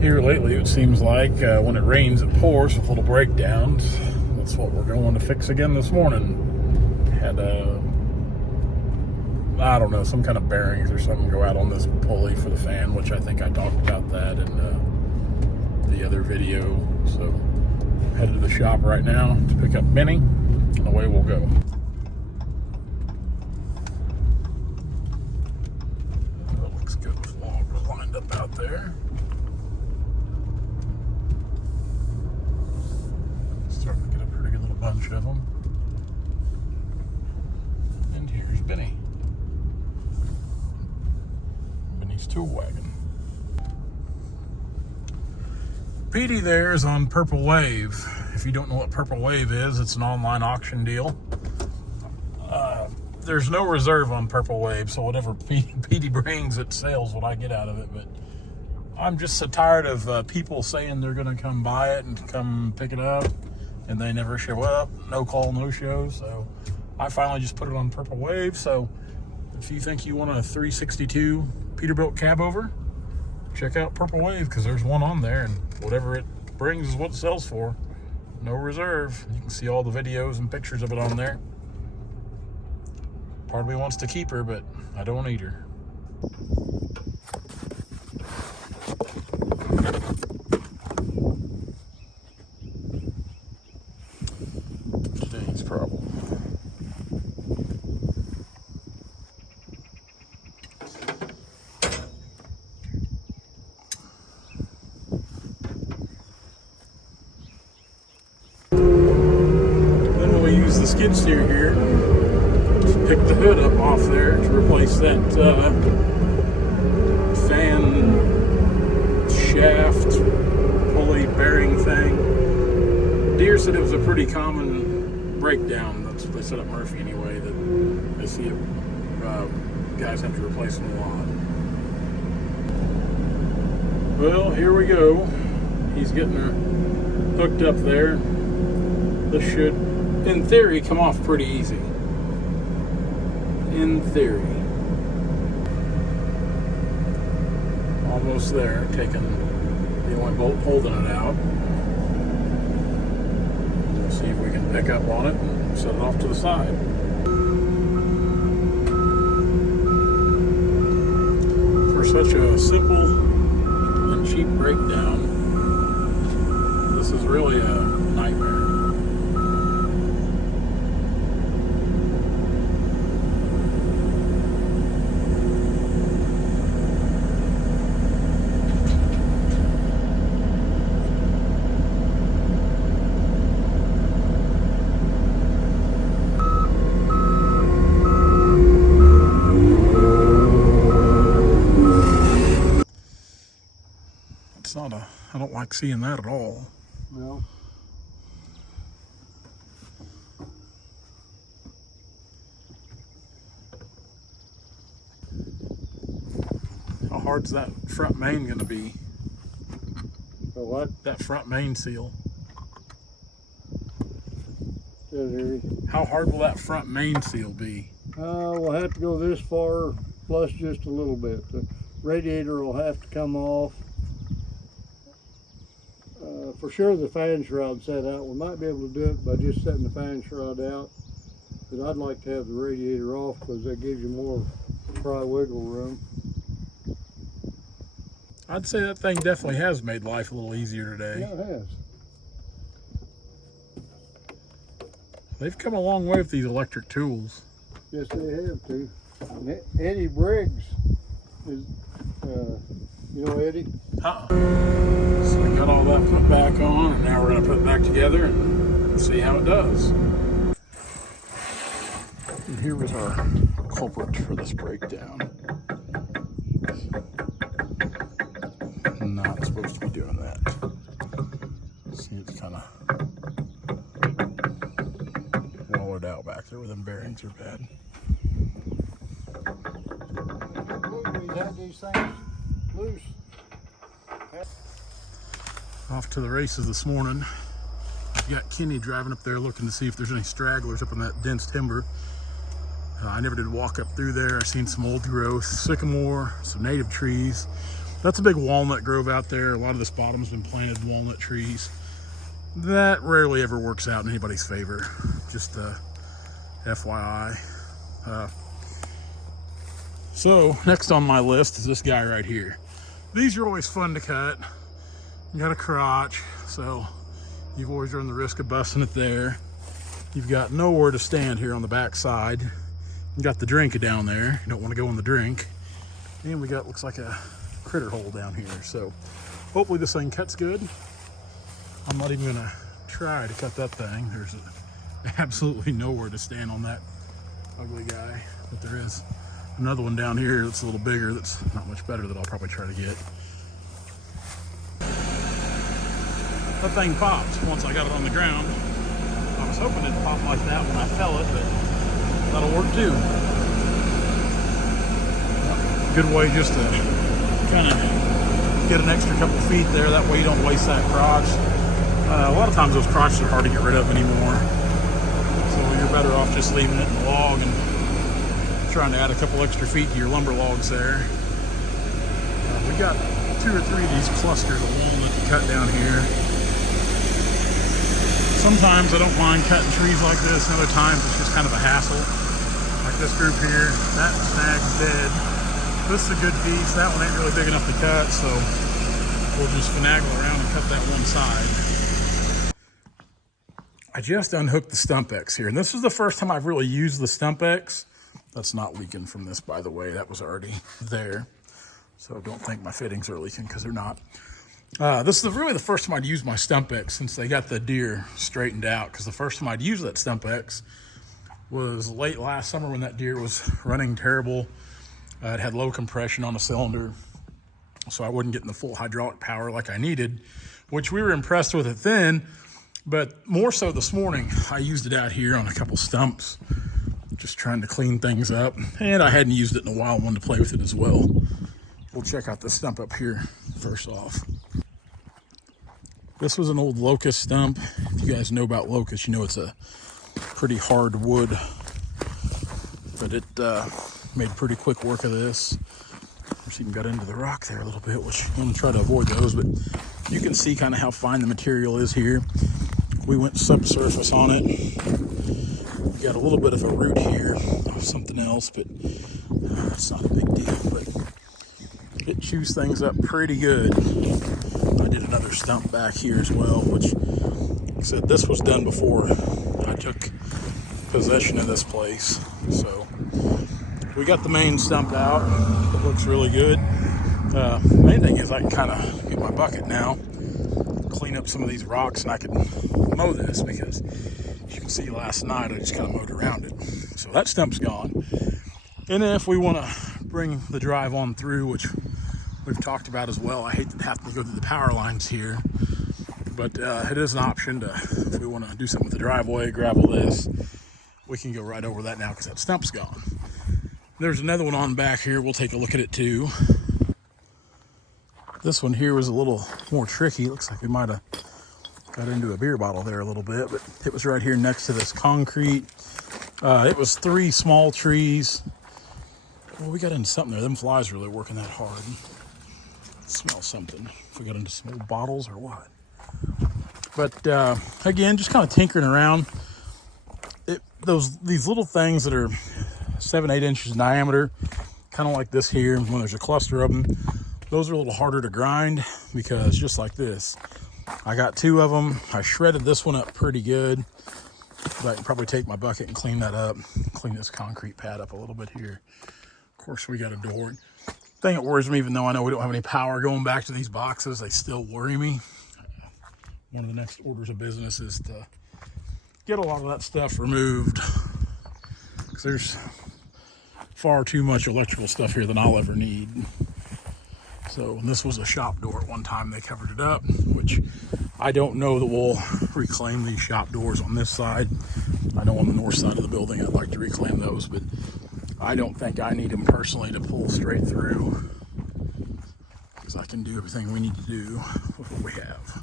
Here lately, it seems like when it rains, it pours with little breakdowns. That's what we're going to fix again this morning. Had I don't know, some kind of bearings or something go out on this pulley for the fan, which I think I talked about that in the other video. So headed to the shop right now to pick up Minnie, and away we'll go. That looks good with logs lined up out there. Starting to get a pretty good little bunch of them. And here's Benny. Benny's tool wagon. Petey there is on Purple Wave. If you don't know what Purple Wave is, it's an online auction deal. There's no reserve on Purple Wave, so whatever Petey brings, it sells what I get out of it. But I'm just so tired of people saying they're going to come buy it and come pick it up, and they never show up. No call, no show. So I finally just put it on Purple Wave. So if you think you want a 362 Peterbilt cab over, check out Purple Wave, because there's one on there, and whatever it brings is what it sells for. No reserve. You can see all the videos and pictures of it on there. Part of me wants to keep her, but I don't need her. Today's problem. Then we'll use the skid steer here. Just pick the hood up off there to replace that fan shaft pulley bearing thing. Deere said it was a pretty common breakdown. That's what they said at Murphy anyway, that they see it, guys have to replace them a lot. Well, here we go. He's getting her hooked up there. This should, in theory, come off pretty easy. In theory. Almost there, taking the only bolt holding it out. We'll see if we can pick up on it and set it off to the side. For such a simple and cheap breakdown, this is really a nightmare. I don't like seeing that at all. No. How hard's that front main going to be? The what? That front main seal. Here. How hard will that front main seal be? We'll have to go this far plus just a little bit. The radiator will have to come off. For sure the fan shroud set out. We might be able to do it by just setting the fan shroud out, but I'd like to have the radiator off because that gives you more pry wiggle room. I'd say that thing definitely has made life a little easier today. Yeah, it has. They've come a long way with these electric tools. Yes, they have too. And Eddie Briggs is, you know Eddie? So we got all that put back on, and now we're going to put it back together and see how it does. And here was our culprit for this breakdown. Not supposed to be doing that. See, it's kind of wallowed out back there where them bearings are bad. We had these things loose. Off to the races this morning. I've got Kenny driving up there looking to see if there's any stragglers up in that dense timber. I never did walk up through there. I've seen some old growth, sycamore, some native trees. That's a big walnut grove out there. A lot of this bottom's been planted walnut trees. That rarely ever works out in anybody's favor. Just FYI. So next on my list is this guy right here. These are always fun to cut. You got a crotch, so you've always run the risk of busting it there. You've got nowhere to stand here on the back side. You got the drink down there. You don't want to go in the drink. And we got, looks like a critter hole down here. So hopefully this thing cuts good. I'm not even gonna try to cut that thing. There's absolutely nowhere to stand on that ugly guy, but there is another one down here that's a little bigger, that's not much better, that I'll probably try to get. That thing popped once I got it on the ground. I was hoping it'd pop like that when I fell it, but that'll work too. Good way just to kind of get an extra couple feet there. That way you don't waste that crotch. A lot of times those crotches are hard to get rid of anymore. So you're better off just leaving it in the log and trying to add a couple extra feet to your lumber logs there. We got 2 or 3 of these clusters of walnut to cut down here. Sometimes I don't mind cutting trees like this, and other times it's just kind of a hassle. Like this group here, that snag's dead. This is a good piece. That one ain't really big enough to cut, so we'll just finagle around and cut that one side. I just unhooked the stump X here, and this is the first time I've really used the stump X. That's not leaking from this, by the way. That was already there. So don't think my fittings are leaking, because they're not. This is really the first time I'd used my stump X since they got the deer straightened out, because the first time I'd used that stump X was late last summer when that deer was running terrible. It had low compression on the cylinder, so I wasn't getting the full hydraulic power like I needed, which we were impressed with it then. But more so this morning, I used it out here on a couple stumps, just trying to clean things up. And I hadn't used it in a while, wanted to play with it as well. We'll check out this stump up here first off. This was an old locust stump. If you guys know about locust, you know it's a pretty hard wood, but it made pretty quick work of this. Of course, even got into the rock there a little bit, which I'm gonna try to avoid those, but you can see kind of how fine the material is here. We went subsurface on it. We got a little bit of a root here of something else, but it's not a big deal. But it chews things up pretty good. I did another stump back here as well, which, like I said, this was done before I took possession of this place. So we got the main stump out. It looks really good. Main thing is I can kind of get my bucket now, clean up some of these rocks, and I can mow this, because as you can see last night I just kind of mowed around it. So that stump's gone. And then if we want to bring the drive on through, which we've talked about as well, I hate to have to go through the power lines here, but it is an option to, if we want to do something with the driveway, gravel this, we can go right over that now because that stump's gone. There's another one on back here. We'll take a look at it too. This one here was a little more tricky. Looks like we might have got into a beer bottle there a little bit, but it was right here next to this concrete. It was 3 small trees. Well, we got into something there. Them flies really working that hard. Smell something. If we got into some old bottles or what. But again, just kind of tinkering around. These little things that are 7-8 inches in diameter, kind of like this here, when there's a cluster of them, those are a little harder to grind, because just like this, I got 2 of them. I shredded this one up pretty good, but I can probably take my bucket and clean that up, clean this concrete pad up a little bit here. Of course, we got a door. Thing that worries me, even though I know we don't have any power going back to these boxes, they still worry me. One of the next orders of business is to get a lot of that stuff removed, because there's far too much electrical stuff here than I'll ever need. So this was a shop door at one time. They covered it up, which I don't know that we'll reclaim these shop doors on this side. I know on the north side of the building I'd like to reclaim those, but I don't think I need them personally to pull straight through, because I can do everything we need to do with what we have.